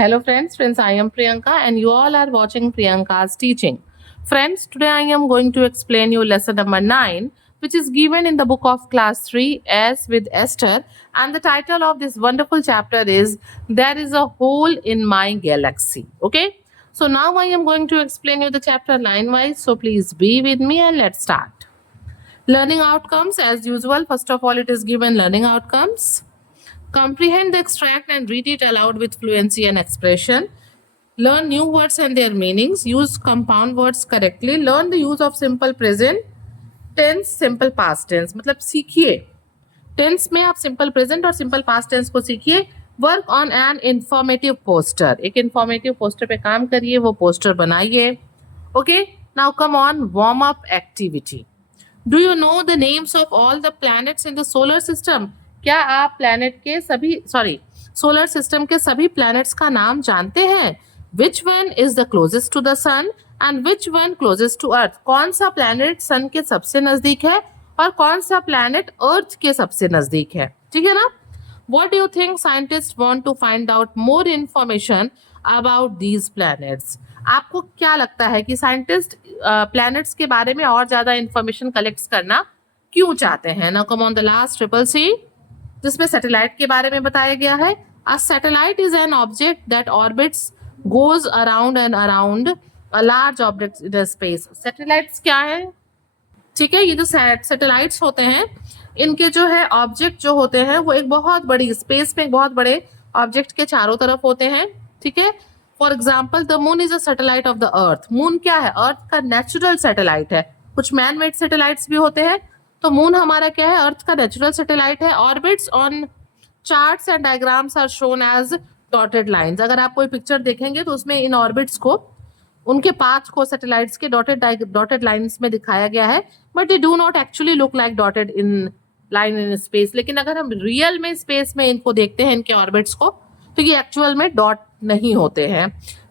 Hello friends, I am Priyanka and you all are watching Priyanka's teaching. Friends, today I am going to explain you lesson number 9 which is given in the book of class 3 as with Esther, and the title of this wonderful chapter is There is a Hole in My Galaxy. Okay, so now I am going to explain you the chapter line wise, so please be with me and let's start. Learning outcomes as usual. First of all, it is given learning outcomes. Comprehend the extract and read it aloud with fluency and expression. Learn new words and their meanings. Use compound words correctly. Learn the use of simple present tense, simple past tense. मतलब सीखिए tense में आप simple present और simple past tense को सीखिए. Work on an informative poster. एक informative poster पे काम करिए, वो पोस्टर बनाइए. Okay, now come on warm up activity. Do you know the names of all the planets in the solar system? क्या आप प्लैनेट के सोलर सिस्टम के सभी प्लैनेट्स का नाम जानते हैं? Which one is the closest to the sun and which one closest to earth? कौन सा प्लैनेट सन के सबसे नजदीक है और कौन सा प्लैनेट अर्थ के सबसे नजदीक है? ठीक है ना? What do you think scientists want to find out more information about these planets? आपको क्या लगता है कि साइंटिस्ट प्लैनेट्स के बारे में और ज्यादा इंफॉर्मेशन कलेक्ट करना क्यों चाहते हैं? Now come on the last triple C, जिसमें सैटेलाइट के बारे में बताया गया है. A satellite is an object that orbits goes around and around a large object in space. Satellites क्या है? ठीक है, ये जो सैटेलाइट्स होते हैं, इनके जो है ऑब्जेक्ट जो होते हैं वो एक बहुत बड़ी स्पेस में एक बहुत बड़े ऑब्जेक्ट के चारों तरफ होते हैं. ठीक है, for example the moon is a satellite of the earth. Moon क्या है? अर्थ का नेचुरल सैटेलाइट है. कुछ मैन मेड सैटेलाइट्स भी होते हैं, तो मून हमारा क्या है? अर्थ का नेचुरल सैटेलाइट है. Orbits on charts and diagrams are shown as dotted lines. अगर आप कोई पिक्चर देखेंगे तो उसमें इन ऑर्बिट्स को, उनके पाथ को सैटेलाइट्स के डॉटेड लाइंस में दिखाया गया है, but they do not actually look like dotted in line in space. लेकिन अगर हम रियल में स्पेस में इनको देखते हैं, इनके ऑर्बिट्स को, तो ये एक्चुअल में डॉट नहीं होते हैं.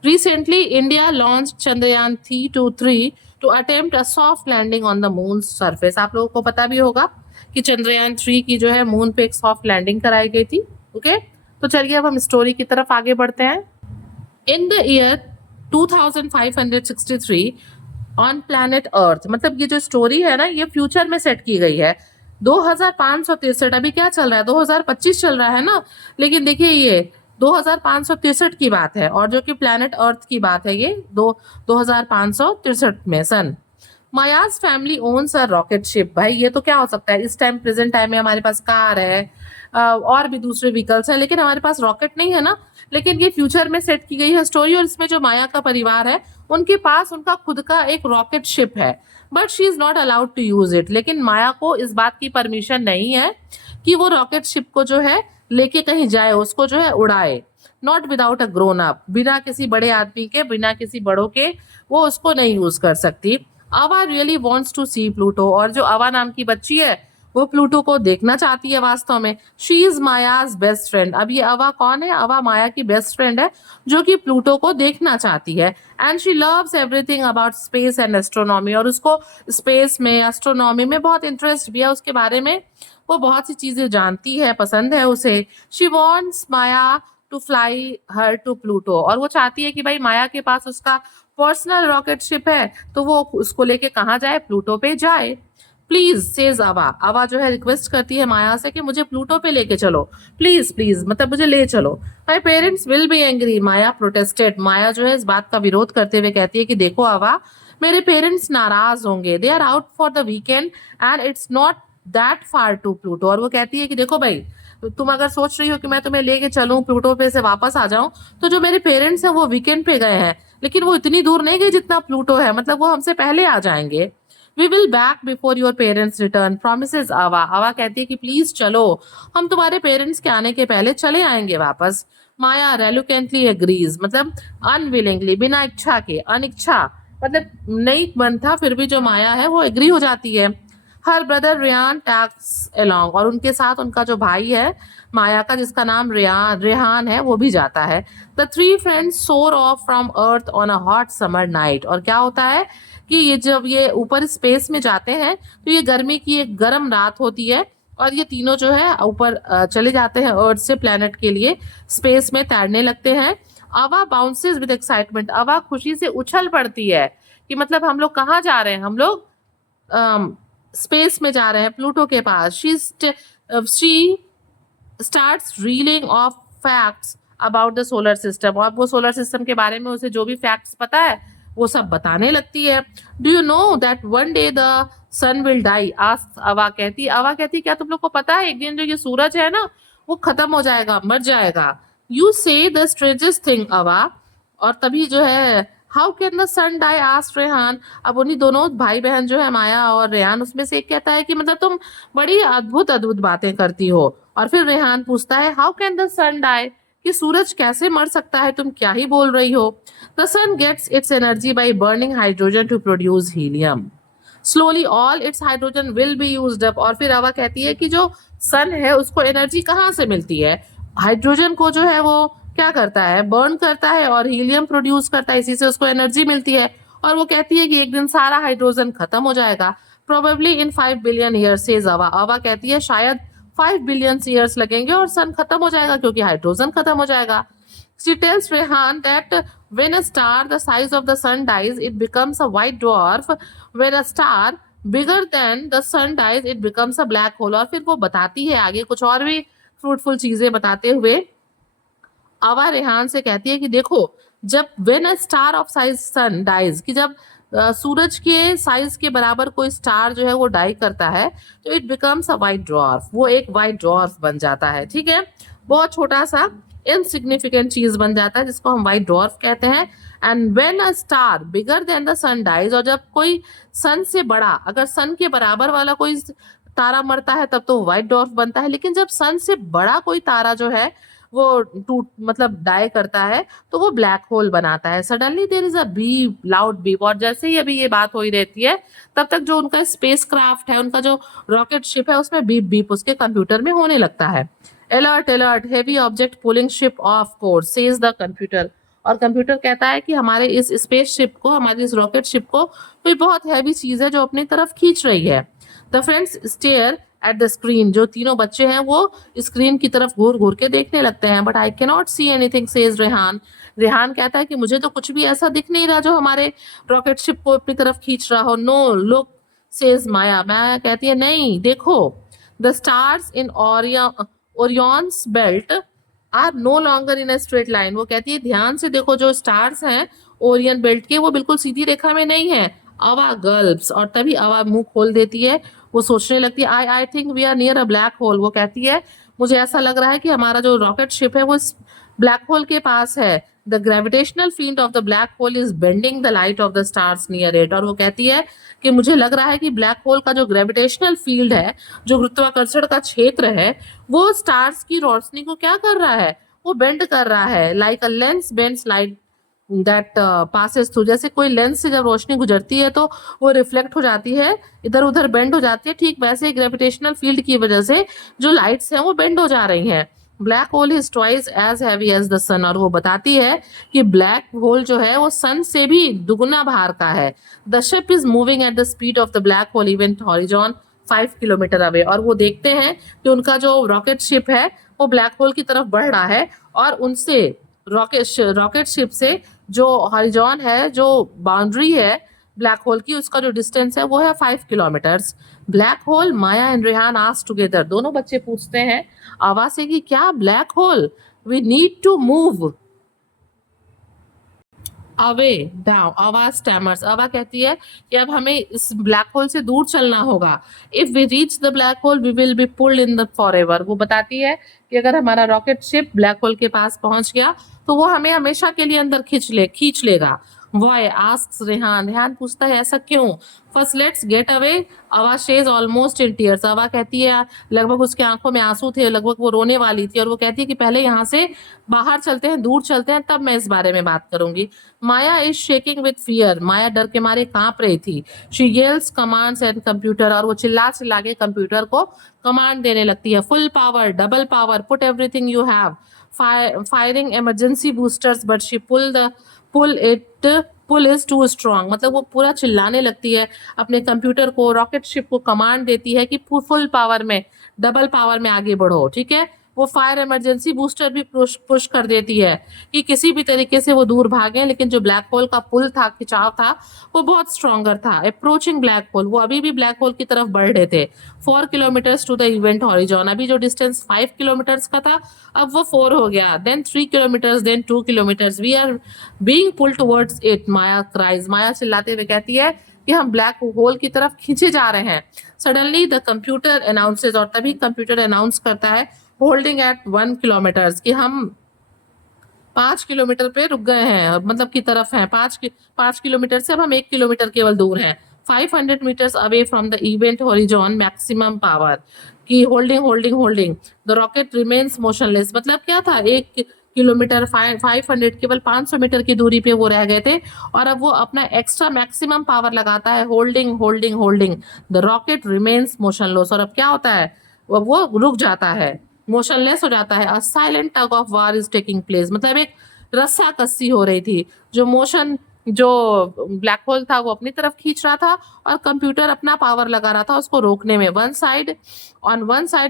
Recently India launch Chandrayaan 3 to attempt a soft landing on the moon surface. आप लोगों को पता भी होगा कि चंद्रयान 3 की जो है मून पे एक सॉफ्ट लैंडिंग कराई गई थी. ओके, तो चलिए अब हम स्टोरी की तरफ आगे बढ़ते हैं. In the year 2563 on planet earth. मतलब ये जो स्टोरी है ना, ये फ्यूचर में सेट की गई है. 2563, अभी क्या चल रहा है? 2025 चल रहा है ना, लेकिन देखिए ये 2563 की बात है और जो कि प्लैनेट अर्थ की बात है, ये 2563 में सन. Maya's family owns a rocket ship. भाई ये तो क्या हो सकता है? इस टाइम प्रेजेंट टाइम में हमारे पास कार है और भी दूसरे व्हीकल्स हैं, लेकिन हमारे पास रॉकेट नहीं है ना. लेकिन ये फ्यूचर में सेट की गई है स्टोरी, और इसमें जो माया का परिवार है उनके पास उनका खुद का एक रॉकेट शिप है, but she is not allowed to use it. लेकिन माया को इस बात की परमिशन नहीं है कि वो रॉकेट शिप को जो है लेके कहीं जाए, उसको जो है उड़ाए. Not without a grown up. बिना किसी बड़े आदमी के, बिना किसी बड़ों के वो उसको नहीं यूज कर सकती. Ava really wants to see Pluto. और जो अवा नाम की बच्ची है वो प्लूटो को देखना चाहती है वास्तव में. She is Maya's best friend. अब ये अवा कौन है? अवा माया की बेस्ट फ्रेंड है जो कि प्लूटो को देखना चाहती है. And she loves everything about space and astronomy. और उसको स्पेस में, एस्ट्रोनॉमी में बहुत इंटरेस्ट भी है, उसके बारे में वो बहुत सी चीजें जानती है, पसंद है उसे. She wants Maya to fly her to Pluto. और वो चाहती है कि भाई माया के पास उसका पर्सनल रॉकेट शिप है, तो वो उसको लेके कहाँ जाए? प्लूटो पे जाए. प्लीज सेज अवा. अवा जो है रिक्वेस्ट करती है माया से कि मुझे प्लूटो पे लेके चलो, प्लीज प्लीज, मतलब मुझे ले चलो. My parents will be angry. Maya protested. Maya जो है इस बात का विरोध करते हुए कहती है कि देखो अवा, मेरे पेरेंट्स नाराज होंगे. They are out for the weekend and it's not that far to Pluto. और वो कहती है कि देखो भाई, तुम अगर सोच रही हो कि मैं तुम्हें लेके चलूं प्लूटो पे से वापस आ जाऊं, तो जो मेरे पेरेंट्स हैं वो वीकेंड पे गए हैं, लेकिन वो इतनी दूर नहीं गए जितना प्लूटो है, मतलब वो हमसे पहले आ जाएंगे. We will back before your parents return promises Ava. Ava कहती है कि प्लीज चलो, हम तुम्हारे पेरेंट्स के आने के पहले चले आएंगे वापस. माया रेलुकेंटली एग्रीज. मतलब अनविलिंगली, बिना इच्छा के, अनिच्छा, मतलब नहीं मन था, फिर भी जो माया है वो एग्री हो जाती है. Her brother Riyan tags along. और उनके साथ उनका जो भाई है माया का, जिसका नाम रेहान है, वो भी जाता है. द थ्री फ्रेंड्स सोर of from earth on a hot summer night. और क्या होता है कि ये जब ये ऊपर स्पेस में जाते हैं तो ये गर्मी की एक गर्म रात होती है, और ये तीनों जो है ऊपर चले जाते हैं अर्थ से प्लैनेट के लिए, स्पेस में तैरने लगते हैं. अवा बाउंसेस विद एक्साइटमेंट, अवा खुशी से उछल पड़ती है कि मतलब हम लोग कहाँ जा रहे हैं, हम लोग स्पेस में जा रहे हैं, प्लूटो के पास। She starts reeling off facts about the solar system, और वो सोलर सिस्टम के बारे में उसे जो भी फैक्ट्स पता है वो सब बताने लगती है। Do you know that one day the sun will die, asks Ava कहती क्या तुम लोग को पता है एक दिन जो ये सूरज है ना वो खत्म हो जाएगा, मर जाएगा। यू से द स्ट्रेंजेस्ट थिंग अवा, और तभी जो है how can the sun die, asked Rehan. अब उन्हीं दोनों भाई बहन जो है माया और रेहान, उसमें से एक कहता है कि मतलब तुम बड़ी अद्भुत अद्भुत बातें करती हो, और फिर रेहान पूछता है how can the sun die, कि सूरज कैसे मर सकता है, तुम क्या ही बोल रही हो। The sun gets its energy by burning hydrogen to produce helium, slowly all its hydrogen will be used up. और फिर अवा कहती है कि जो सन है उसको एनर्जी कहाँ से मिलती है, हाइड्रोजन को जो है वो क्या करता है, बर्न करता है और हीलियम प्रोड्यूस करता है, इसी से उसको एनर्जी मिलती है। और वो कहती है कि एक दिन सारा हाइड्रोजन खत्म हो जाएगा, प्रोबेबली इन 5 बिलियन ईयर्स, से अवा कहती है शायद 5 बिलियन ईयर्स लगेंगे और सन खत्म हो जाएगा क्योंकि हाइड्रोजन खत्म हो जाएगा। She tells Rehan that when a star the size of the sun dies, it becomes a white dwarf. When a star bigger than the sun dies, it becomes a black hole. और फिर वो बताती है आगे कुछ और भी fruitful चीजें बताते हुए अवा रेहान से कहती है कि देखो जब when a star of size sun dies, कि जब सूरज के साइज के बराबर कोई स्टार जो है वो डाई करता है तो it becomes a white dwarf, वो एक वाइट ड्वार्फ बन जाता है। ठीक है, बहुत छोटा सा इनसिग्निफिकेंट चीज बन जाता है जिसको हम वाइट ड्वार्फ कहते हैं। And when a star bigger than the sun dies, और जब कोई सन से बड़ा, अगर सन के बराबर वाला कोई तारा मरता है तब तो व्हाइट ड्वार्फ बनता है, लेकिन जब सन से बड़ा कोई तारा जो है वो टूट मतलब डाई करता है तो वो ब्लैक होल बनाता है। Suddenly there is a beep, loud beep, और जैसे ही अभी ये बात हो ही रहती है तब तक जो उनका स्पेस क्राफ्ट है, उनका जो रॉकेट शिप है उसमें बीप बीप उसके कंप्यूटर में होने लगता है। Alert alert, heavy object pulling ship of course, says the computer. और कंप्यूटर कहता है कि हमारे इस स्पेस शिप को, हमारी इस रॉकेट शिप को कोई बहुत हैवी चीज है जो अपनी तरफ खींच रही है। The friends stare at the screen, जो तीनों बच्चे हैं वो स्क्रीन की तरफ घूर घूर के देखने लगते हैं। But I cannot see anything, says Rehan. Rehan कहता है कि मुझे तो कुछ भी ऐसा दिख नहीं रहा जो हमारे रॉकेट शिप को अपनी तरफ खींच रहा हो। No look, says Maya. Maya कहती है नहीं देखो। The stars in Orion's belt are no longer in a straight line, वो कहती है ध्यान से देखो जो स्टार्स हैं ओरियन बेल्ट के वो बिल्कुल सीधी रेखा में नहीं है। अवा गल्प्स, और तभी अवा मुंह खोल देती है, वो सोचने लगती है I think we are near a black hole. वो कहती है मुझे ऐसा लग रहा है कि हमारा जो रॉकेट शिप है वो ब्लैक होल के पास है। The gravitational field of the black hole is bending the light of the stars near it, और वो कहती है कि मुझे लग रहा है कि ब्लैक होल का जो ग्रेविटेशनल फील्ड है, जो गुरुत्वाकर्षण का क्षेत्र है, वो स्टार्स की रोशनी को क्या कर रहा है, वो बेंड कर रहा है। Like a lens bends light that passes through, जैसे कोई लेंस से जब रोशनी गुजरती है तो वो रिफ्लेक्ट हो जाती है, इधर उधर बेंड हो जाती है, ठीक वैसे ही ग्रेविटेशनल फील्ड की वजह से जो लाइट्स हैं वो बेंड हो जा रही हैं। Black hole is twice as heavy as the sun, और वो बताती है कि ब्लैक होल जो है वो सन से भी दुगुना भार का है। The ship is moving at the speed of the black whole even horizon 5 kilometre away, और वो देखते हैं कि उनका जो रॉकेट शिप है वो ब्लैक होल की तरफ बढ़ रहा है, और उनसे रॉकेट शिप से जो हॉरिजॉन है, जो बाउंड्री है ब्लैक होल की, उसका जो डिस्टेंस है वो है 5 kilometers. Black hole, Maya and Rehan ask together, दोनों बच्चे पूछते हैं आवा से कि क्या black hole, we need to move away down. Ava stammers, आवा कहती है कि अब हमें इस ब्लैक होल से दूर चलना होगा। If we reach the black hole we will be pulled in the forever, वो बताती है कि अगर हमारा रॉकेट शिप ब्लैक होल के पास पहुंच गया तो वो हमें हमेशा के लिए अंदर खींच लेगा। वाई आस्क्स रेहान, रेहान पूछता है ऐसा क्यों। फर्स्ट लेट्स गेट अवे, अवा शेज ऑलमोस्ट इन टीयर्स, अवा कहती है लगभग उसके आंखों में आंसू थे, लगभग वो रोने वाली थी, और वो कहती है कि पहले यहाँ से बाहर चलते हैं, दूर चलते हैं, तब मैं इस बारे में बात करूंगी। माया इज शेकिंग विद फियर, माया डर के मारे कांप रही थी। शी येल्स कमांड्स एंड कंप्यूटर, और वो चिल्ला चिल्ला के कंप्यूटर को कमांड देने लगती है। Full power, double power, put everything you have, firing emergency boosters, but she pull is too strong, मतलब वो पूरा चिल्लाने लगती है अपने कंप्यूटर को, रॉकेट शिप को कमांड देती है कि फुल पावर में, डबल पावर में आगे बढ़ो। ठीक है, वो फायर इमरजेंसी बूस्टर भी पुश कर देती है कि किसी भी तरीके से वो दूर भागें, लेकिन जो ब्लैक होल का पुल था, खिंचाव था, वो बहुत स्ट्रॉन्गर था। अप्रोचिंग ब्लैक होल, वो अभी भी ब्लैक होल की तरफ बढ़ रहे थे। 4 kilometers to the event horizon, अभी जो डिस्टेंस 5 किलोमीटर्स का था अब वो 4 हो गया। Then 3 kilometres, then 2 kilometres, we are being pull towards it, Maya cries, Maya चिल्लाते हुए कहती है कि हम ब्लैक होल की तरफ खींचे जा रहे हैं। सडनली द कंप्यूटर अनाउंसेस, और तभी कंप्यूटर अनाउंस करता है होल्डिंग एट 1 किलोमीटर्स, कि हम 5 किलोमीटर पे रुक गए हैं, मतलब की तरफ हैं। 5 किलोमीटर से अब हम 1 किलोमीटर केवल दूर हैं। 500 metres away from the event horizon, maximum power, की holding holding holding the rocket remains motionless. मतलब क्या था, 1 किलोमीटर 500, केवल 500 मीटर की दूरी पे वो रह गए थे, और अब वो अपना एक्स्ट्रा मैक्सिमम पावर लगाता है, holding holding holding the rocket remains motionless. और अब क्या होता है, वो रुक जाता है, मोशनलेस हो जाता है। A silent tug of war is taking place, मतलब एक रस्सा कस्सी हो रही थी। जो ब्लैक होल था वो अपनी तरफ खींच रहा था, और कंप्यूटर अपना पावर लगा रहा था उसको रोकने में। One side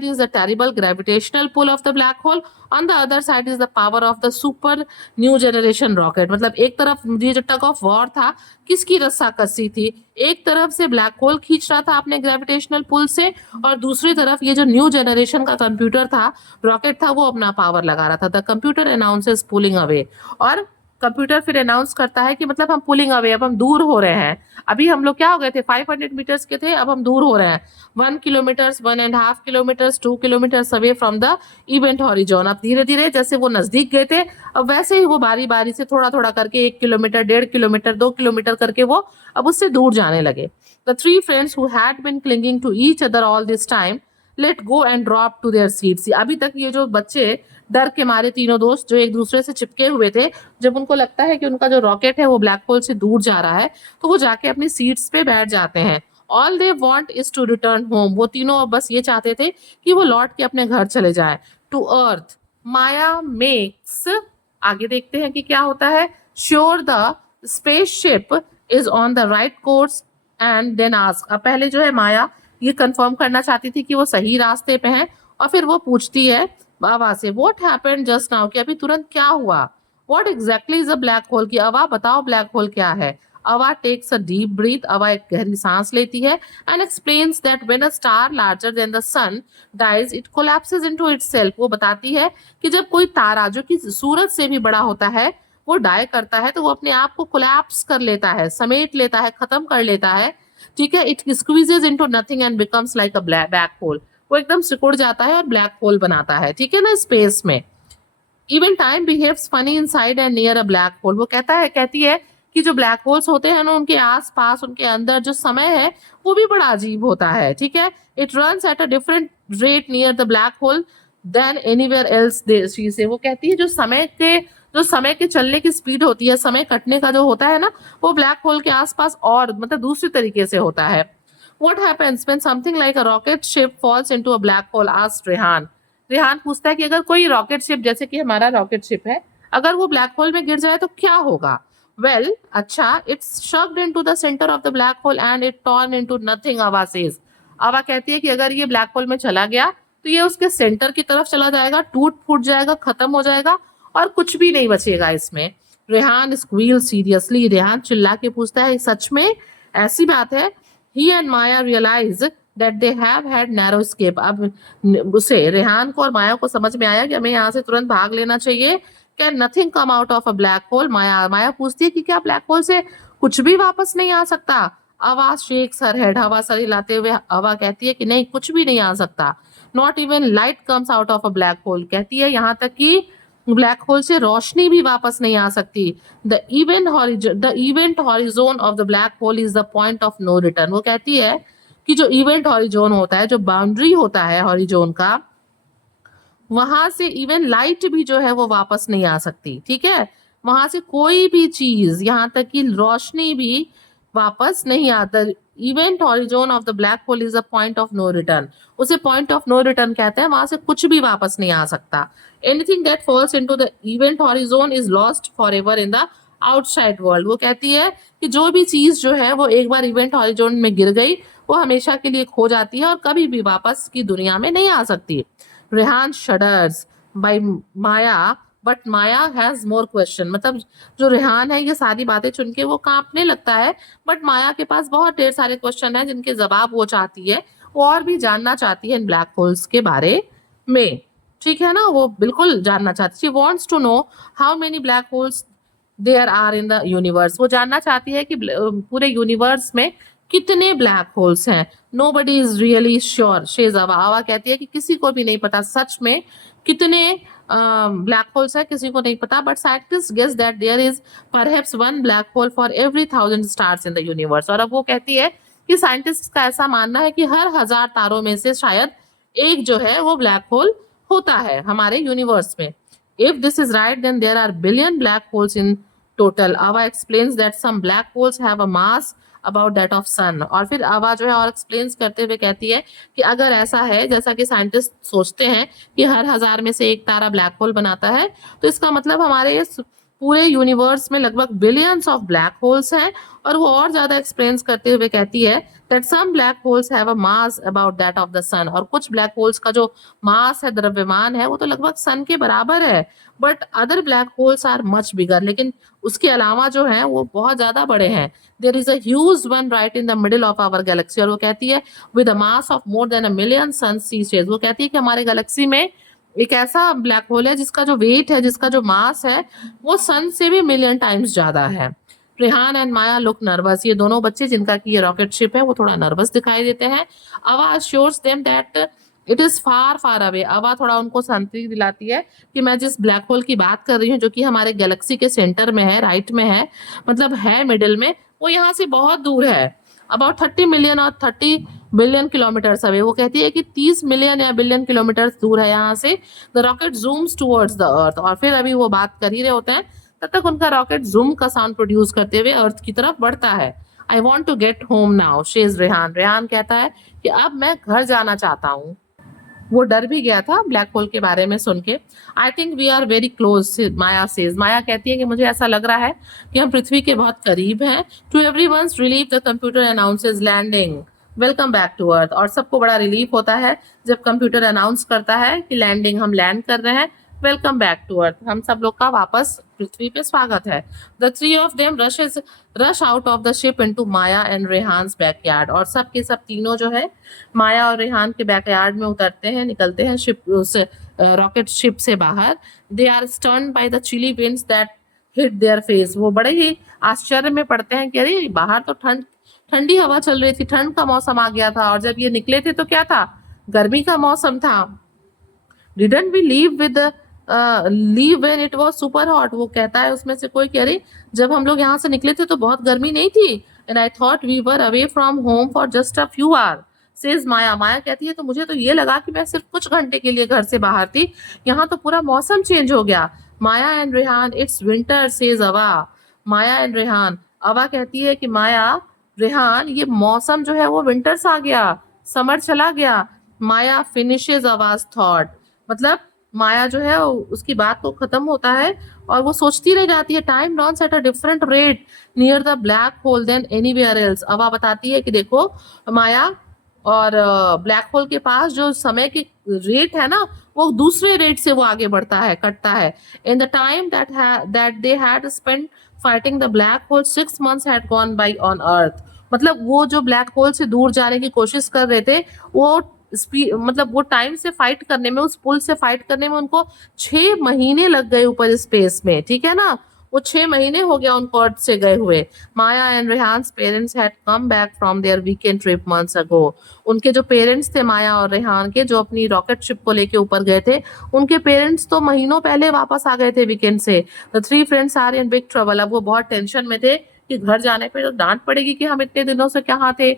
is the terrible gravitational pull of the black hole, on the other side is the power of the super new generation rocket. मतलब एक तरफ ये जो टग ऑफ वॉर था, किसकी रस्सा कस्सी थी, एक तरफ से ब्लैक होल खींच रहा था अपने ग्रेविटेशनल पुल से, और दूसरी तरफ ये जो न्यू जनरेशन का कंप्यूटर था, रॉकेट था, वो अपना पावर लगा रहा था। The computer announces pulling away, और कंप्यूटर फिर अनाउंस करता है कि मतलब हम पुलिंग अवे, अब हम दूर हो रहे हैं। अभी हम लोग क्या हो गए थे, 500 मीटर्स के थे, अब हम दूर हो रहे हैं। 1 kilometres, 1.5 kilometres, 2 kilometres away from the event horizon. अब धीरे धीरे जैसे वो नजदीक गए थे, अब वैसे ही वो बारी बारी से थोड़ा थोड़ा करके 1 किलोमीटर, 1.5 किलोमीटर, 2 किलोमीटर करके वो अब उससे दूर जाने लगे। The three friends who had been clinging to each other all this time let go and drop to their seats. अभी तक ये जो बच्चे डर के मारे, तीनों दोस्त जो एक दूसरे से चिपके हुए थे, जब उनको लगता है कि उनका जो रॉकेट है वो ब्लैक होल से दूर जा रहा है, तो वो जाके अपनी सीट्स पे बैठ जाते हैं। All they want is to return home, वो तीनों अब बस ये चाहते थे कि वो लौट के अपने घर चले जाए। टू अर्थ, माया मेक्स, आगे देखते हैं कि क्या होता है। Sure the spaceship is on the right course and then ask, अब पहले जो है माया ये कंफर्म करना चाहती थी कि वो सही रास्ते पे हैं, और फिर वो पूछती है बाबा से, व्हाट हैपेंड जस्ट नाउ, कि अभी तुरंत क्या हुआ। What exactly is a black whole, की अवा बताओ ब्लैक होल क्या है। अवा टेक्स अ डीप ब्रीथ, अवा एक गहरी सांस लेती है, and explains that when a star larger than the sun dies it collapses into itself. वो बताती है कि जब कोई तारा जो कि सूरज से भी बड़ा होता है वो डाई करता है, तो वो अपने आप को कोलैप्स कर लेता है, समेट लेता है, खत्म कर लेता है। ठीक है, it squeezes into nothing and becomes like a black hole, वो एकदम सिकुड़ जाता है और ब्लैक होल बनाता है। ठीक है ना, स्पेस में। Even time behaves funny inside and near a black hole, वो कहती है कि जो ब्लैक होल्स होते हैं ना, उनके आस पास, उनके अंदर जो समय है वो भी बड़ा अजीब होता है। ठीक है, it runs at a different rate near the black hole than anywhere else, से वो कहती है जो समय के चलने की स्पीड होती है, समय कटने का जो होता है ना, वो ब्लैक होल के आसपास और मतलब दूसरी तरीके से होता है। What happens when something like a rocket ship falls into a black hole? asked Rehan. Rehan पूछता है कि अगर कोई रॉकेट शिप, जैसे कि हमारा रॉकेट शिप है, अगर वो ब्लैक होल में गिर जाए तो क्या होगा। वेल, अच्छा, it's shoved into the centre of the black whole and it turn into nothing, अवा सेज। अवा कहती है कि अगर ये ब्लैक होल में चला गया तो ये उसके सेंटर की तरफ चला जाएगा, टूट फूट जाएगा, खत्म हो जाएगा, और कुछ भी नहीं बचेगा इसमें। रेहान स्क्वील सीरियसली, रेहान चिल्ला के पूछता है, सच में ऐसी बात है। He and Maya realize that they have had narrow escape. अब उसे, रेहान को और माया को समझ में आया कि हमें यहाँ से तुरंत भाग लेना चाहिए। Can nothing come out of a black hole? माया पूछती है कि क्या ब्लैक होल से कुछ भी वापस नहीं आ सकता। आवाज शेक्स हर हेड, हवा सर हिलाते हुए हवा कहती है कि नहीं, कुछ भी नहीं आ सकता। Not even light comes out of a black whole, कहती है यहाँ तक कि ब्लैक होल से रोशनी भी वापस नहीं आ सकती। The event horizon of the black hole is the point of no return, वो कहती है कि जो इवेंट हॉरिजोन होता है, जो बाउंड्री होता है हॉरिजोन का, वहां से इवन लाइट भी जो है वो वापस नहीं आ सकती। ठीक है, वहां से कोई भी चीज, यहाँ तक कि रोशनी भी वापस नहीं आता। Event horizon of the black hole is a point of no return, उसे पॉइंट ऑफ नो रिटर्न कहते हैं, वहां से कुछ भी वापस नहीं आ सकता। Anything that falls into the event horizon is lost for ever in the outside world, वो कहती है कि जो भी चीज जो है वो एक बार इवेंट हॉरिजोन में गिर गई, वो हमेशा के लिए खो जाती है और कभी भी वापस की दुनिया में नहीं आ सकती। Rehan shudders by Maya but Maya has more question. मतलब जो रेहान है ये सारी बातें सुन के वो कांपने लगता है, बट माया के पास बहुत ढेर सारे क्वेश्चन हैं जिनके जवाब वो चाहती है, वो और भी जानना चाहती है इन ब्लैक होल्स के बारे में। ठीक है ना, वो बिल्कुल जानना चाहती है। She wants to know how many black holes there are in the universe. वो जानना चाहती है कि पूरे यूनिवर्स में कितने ब्लैक होल्स हैं। Nobody is really sure, says Ava Ava कहती है कि किसी को भी नहीं पता सच में कितने ब्लैक होल्स है, किसी को नहीं पता, but scientist guess that there is perhaps one black hole for every 1000 stars in the universe. और अब वो कहती है कि साइंटिस्ट का ऐसा मानना है कि हर 1000 तारों में से शायद एक जो है वो ब्लैक होल होता है हमारे यूनिवर्स में। If this is right, then there are billion black holes in total. Ava explains that some black holes have a mass about that of sun. और फिर आवा जो है और एक्सप्लेन्स करते हुए कहती है कि अगर ऐसा है जैसा कि साइंटिस्ट सोचते हैं कि हर 1000 में से एक तारा ब्लैक होल बनाता है, तो इसका मतलब हमारे इस पूरे यूनिवर्स में लगभग बिलियंस ऑफ ब्लैक होल्स हैं। और वो और ज्यादा एक्सप्लेन्स करते हुए कहती है that some black holes have a mass about that of the sun। और कुछ ब्लैक होल्स का जो मास है, द्रव्यमान है, वो तो लगभग सन के बराबर है, but other black holes are much bigger. लेकिन उसके अलावा जो है वो बहुत ज्यादा बड़े हैं। There is a huge one right in the middle of our galaxy. और वो कहती है with a mass of more than 1,000,000 sun sizes. वो कहती है कि हमारे गैलेक्सी में एक ऐसा ब्लैक होल है जिसका जो वेट है, जिसका जो मास है, वो सन से भी मिलियन टाइम्स ज्यादा है। Rehan and Maya look nervous. ये दोनों बच्चे जिनका की ये रॉकेट शिप है वो थोड़ा नर्वस दिखाई देते हैं। अवा assures them that it is far far away. अवा थोड़ा उनको शांति दिलाती है कि मैं जिस ब्लैक होल की बात कर रही हूँ, जो कि हमारे गैलेक्सी के सेंटर में है, राइट में है, मतलब है मिडिल में, वो यहाँ से बहुत दूर है, अबाउट 30 मिलियन और 30 बिलियन किलोमीटर्स अवे। वो कहती है कि 30 मिलियन या बिलियन किलोमीटर्स दूर है यहाँ से। The rocket Zooms towards the earth. और फिर अभी वो बात कर ही रहे होते हैं, तब तक उनका रॉकेट जूम का साउंड प्रोड्यूस करते हुए अर्थ की तरफ बढ़ता है। I want to get home now, says Rehan. Rehan कहता है कि अब मैं घर जाना चाहता हूँ। वो डर भी गया था ब्लैक होल के बारे में सुन के। I think we are very close, Maya says. Maya कहती है कि मुझे ऐसा लग रहा है कि हम पृथ्वी के बहुत करीब हैं। To everyone's relief the computer announces landing, welcome back to earth. और सबको बड़ा रिलीफ होता है जब कंप्यूटर अनाउंस करता है कि लैंडिंग, हम लैंड कर रहे हैं, वेलकम बैक टू अर्थ, हम सब लोग का वापस पृथ्वी पे स्वागत है। The three of them rush out of the ship into Maya and Rehan's backyard. और सब के सब तीनों जो है माया और रेहान के बैकयार्ड में उतरते हैं, निकलते हैं शिप, उस रॉकेट शिप से बाहर। They are stern by the chilly winds that hit their face. वो बड़े ही आश्चर्य में पड़ते हैं कि अरे बाहर तो ठंडी हवा चल रही थी, ठंड का मौसम आ गया था, और जब ये निकले थे तो क्या था, गर्मी का मौसम था। Didn't we leave when it was super hot. वो कहता है उसमें से कोई कि अरे जब हम लोग यहाँ से निकले थे तो बहुत गर्मी नहीं थी। And I thought we were away from home for just a few hour, says Maya. Maya कहती है तो मुझे तो ये लगा कि मैं सिर्फ कुछ घंटे के लिए घर से बाहर थी, यहाँ तो पूरा मौसम चेंज हो गया। Maya and Rehan it's winter, says Ava. Maya and Rehan, अवा कहती है कि माया, रेहान, ये मौसम जो है वो विंटर्स आ गया, समर चला गया। माया फिनिशेज अवाज थॉट। मतलब माया जो है उसकी बात को खत्म होता है और वो सोचती रह जाती है। Time runs at a different rate near the black hole than anywhere else. Ava बताती है कि देखो माया, और ब्लैक होल के पास जो समय की रेट है ना, वो दूसरे रेट से वो आगे बढ़ता है, कटता है। इन the time that they had spent fighting the black whole 6 months had gone by on earth. मतलब वो जो ब्लैक होल से दूर जाने की कोशिश कर रहे थे, वो स्पीड, मतलब वो टाइम से फाइट करने में, उस पुल से फाइट करने में उनको 6 महीने लग गए ऊपर स्पेस में, ठीक है ना। वो 6 महीने हो गया उनको अर्थ से गए हुए। Maya and Rehan's parents had come back from their weekend trip months ago. उनके जो पेरेंट्स थे माया और रेहान के, जो अपनी रॉकेट शिप को लेके ऊपर गए थे, उनके पेरेंट्स तो महीनों पहले वापस आ गए थे वीकेंड से। The three friends are in big trouble. अब वो बहुत टेंशन में थे कि घर जाने पे तो डांट पड़ेगी कि हम इतने दिनों से कहाँ थे।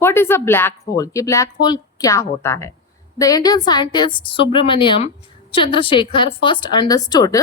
What is a black hole? कि ब्लैक होल क्या होता है? The Indian scientist Subramaniam Chandrasekhar first understood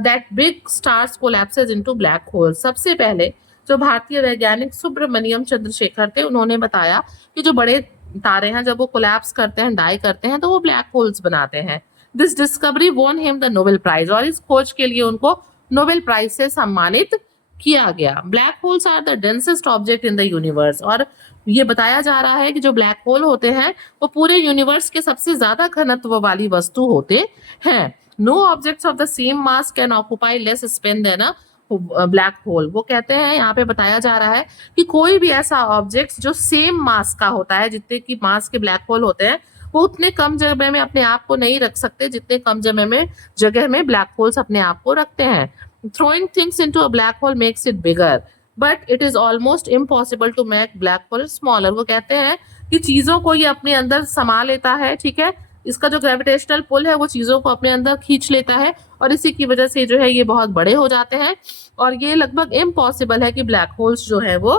that big stars collapses into black holes। सबसे पहले जो भारतीय वैज्ञानिक सुब्रमण्यम चंद्रशेखर थे, उन्होंने बताया कि जो बड़े तारे हैं जब वो कोलैप्स करते हैं, डाई करते हैं, तो वो ब्लैक होल्स बनाते हैं। This discovery won him the Nobel prize. और इस खोज के लिए उनको नोबेल प्राइज से सम्मानित किया गया। Black holes are the densest object in the universe. और ये बताया जा रहा है कि जो ब्लैक होल होते हैं वो पूरे यूनिवर्स के सबसे ज्यादा घनत्व वाली वस्तु होते हैं। No objects of the same mass can occupy less space than a black hole. वो कहते हैं, यहाँ पे बताया जा रहा है कि कोई भी ऐसा ऑब्जेक्ट जो सेम मास का होता है, जितने की मास के ब्लैक होल होते हैं, वो उतने कम जगह में अपने आप को नहीं रख सकते जितने कम जगह में ब्लैक होल्स अपने आप को रखते हैं। Throwing things into a black hole makes it bigger, but it is almost impossible to make black hole smaller। वो कहते हैं कि चीजों को ये अपने अंदर समा लेता है, ठीक है, इसका जो ग्रेविटेशनल पुल है वो चीजों को अपने अंदर खींच लेता है, और इसी की वजह से जो है ये बहुत बड़े हो जाते हैं, और ये लगभग इम्पॉसिबल है कि ब्लैक होल्स जो है वो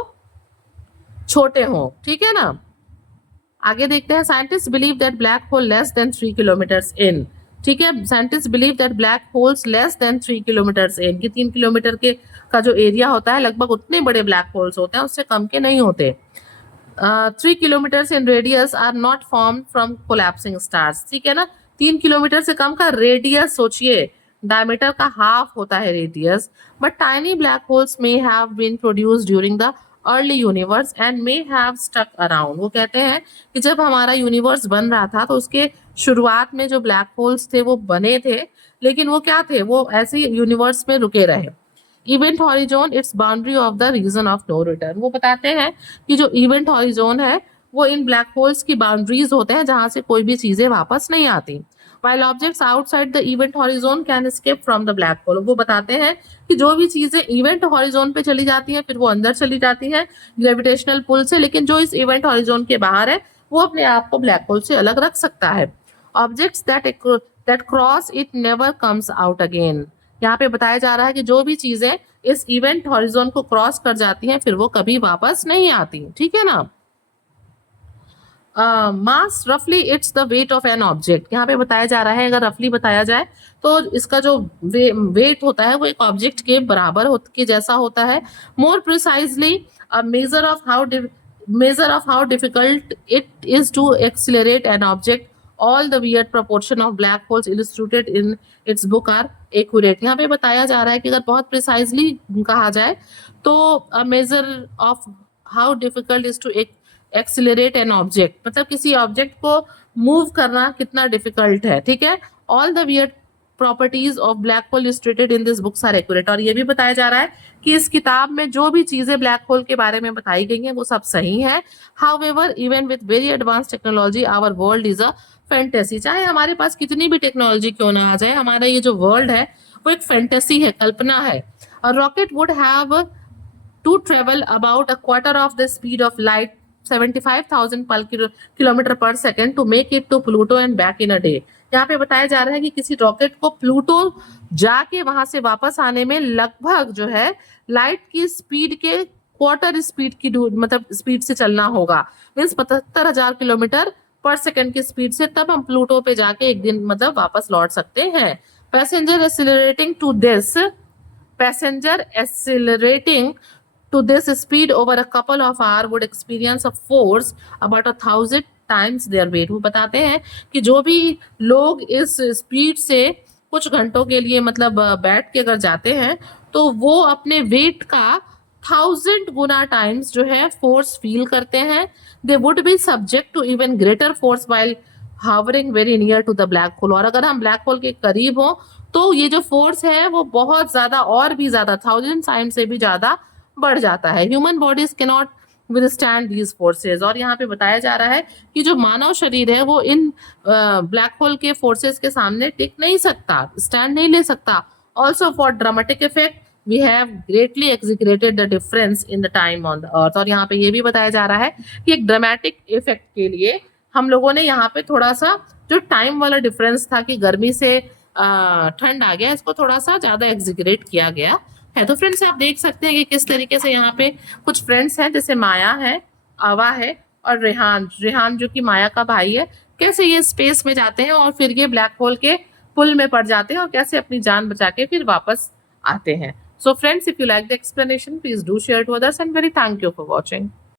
छोटे हों, ठीक है ना। आगे देखते हैं, scientist believe that black hole less than 3 kilometers इन। ठीक है, scientist believe that black holes less than 3 kilometers इन, कि 3 किलोमीटर के का जो एरिया होता है लगभग उतने बड़े ब्लैक होल्स होते हैं, उससे कम के नहीं होते। 3 kilometers in radius are not form from collapsing stars. ठीक है ना, 3 किलोमीटर से कम का रेडियस सोचिए, डायमीटर का हाफ होता है radius, but tiny black holes may have been produced during the early universe and may have stuck around. वो कहते हैं कि जब हमारा यूनिवर्स बन रहा था तो उसके शुरुआत में जो ब्लैक होल्स थे वो बने थे, लेकिन वो क्या थे, वो ऐसे ही यूनिवर्स में रुके रहे। Event horizon its boundary of the region of no return. वो बताते हैं कि जो इवेंट हॉरिजॉन है वो इन ब्लैक होल्स की बाउंड्रीज होते हैं जहां से कोई भी चीजें वापस नहीं आती। While objects outside the event horizon can escape from the black hole। वो बताते हैं कि जो भी चीजें इवेंट हॉरिजॉन पे चली जाती हैं फिर वो अंदर चली जाती हैं ग्रेविटेशनल पुल से, लेकिन जो इस इवेंट हॉरिजॉन के बाहर है वो अपने आप को ब्लैक होल से अलग रख सकता है। Objects that cross it never comes out again. यहाँ पे बताया जा रहा है कि जो भी चीजें इस इवेंट हॉरिजॉन को क्रॉस कर जाती हैं फिर वो कभी वापस नहीं आती। ठीक है ना। मास रफली it's the weight of an object. यहाँ पे बताया जा रहा है, अगर रफली बताया जाए तो इसका जो वेट होता है वो एक ऑब्जेक्ट के बराबर के जैसा होता है। More precisely measure of how difficult it is to accelerate an object. All the weird proportion of black holes illustrated in its book are accurate. यहाँ पे बताया जा रहा है कि अगर बहुत प्रिसाइजली कहा जाए तो measure of how difficult is to accelerate an object, मतलब किसी ऑब्जेक्ट को मूव करना कितना डिफिकल्ट है। ठीक है, all the weird properties of black hole illustrated in this books are accurate. और ये भी बताया जा रहा है कि इस किताब में जो भी चीजें ब्लैक होल के बारे में बताई गई हैं वो सब सही है। However even with very advance technology our world is a fantasy. चाहे हमारे पास कितनी भी टेक्नोलॉजी क्यों ना आ जाए, हमारा ये जो वर्ल्ड है वो एक फैंटेसी है, कल्पना है। A rocket would have to travel about a quarter of the speed of light, 75,000 kilometer per second, to make it to Pluto and back in a day. यहाँ पे बताया जा रहा है कि किसी रॉकेट को प्लूटो जाके वहां से वापस आने में लगभग जो है लाइट की स्पीड के क्वार्टर स्पीड की मतलब स्पीड से चलना होगा, मीन्स 75,000 किलोमीटर पर सेकेंड की स्पीड से, तब हम प्लूटो पे जाके एक दिन मतलब वापस लौट सकते हैं। Passenger accelerating to this speed over a couple of hours would experience a force about 1,000 times their weight। वो बताते हैं कि जो भी लोग इस स्पीड से कुछ घंटों के लिए मतलब बैठ के अगर जाते हैं तो वो अपने वेट का 1,000 गुना टाइम्स जो है फोर्स फील करते हैं। They would be subject to even greater force while hovering very near to the black hole. और अगर हम ब्लैक होल के करीब हो तो ये जो फोर्स है वो बहुत ज्यादा और भी ज्यादा 1,000 टाइम्स से भी ज्यादा बढ़ जाता है। Human bodies can not withstand these forces. और यहाँ पे बताया जा रहा है कि जो मानव शरीर है वो इन ब्लैक होल के फोर्सेस के सामने टिक नहीं सकता, स्टैंड नहीं ले सकता। Also for dramatic effect we have greatly exaggerated the difference in the time on the earth. और यहाँ पे ये भी बताया जा रहा है कि एक ड्रामेटिक इफेक्ट के लिए हम लोगों ने यहाँ पे थोड़ा सा जो टाइम वाला डिफरेंस था कि गर्मी से ठंड आ गया, इसको थोड़ा सा ज्यादा एग्जीक्रेट किया गया है। तो फ्रेंड्स आप देख सकते हैं कि किस तरीके से यहाँ पे कुछ फ्रेंड्स हैं, जैसे माया है, आवा है और रेहान जो कि माया का भाई है, कैसे ये स्पेस में जाते हैं और फिर ये ब्लैक होल के पुल में पड़ जाते हैं और कैसे अपनी जान बचा के फिर वापस आते हैं। So friends, if you like the explanation please do share to others and very thank you for watching.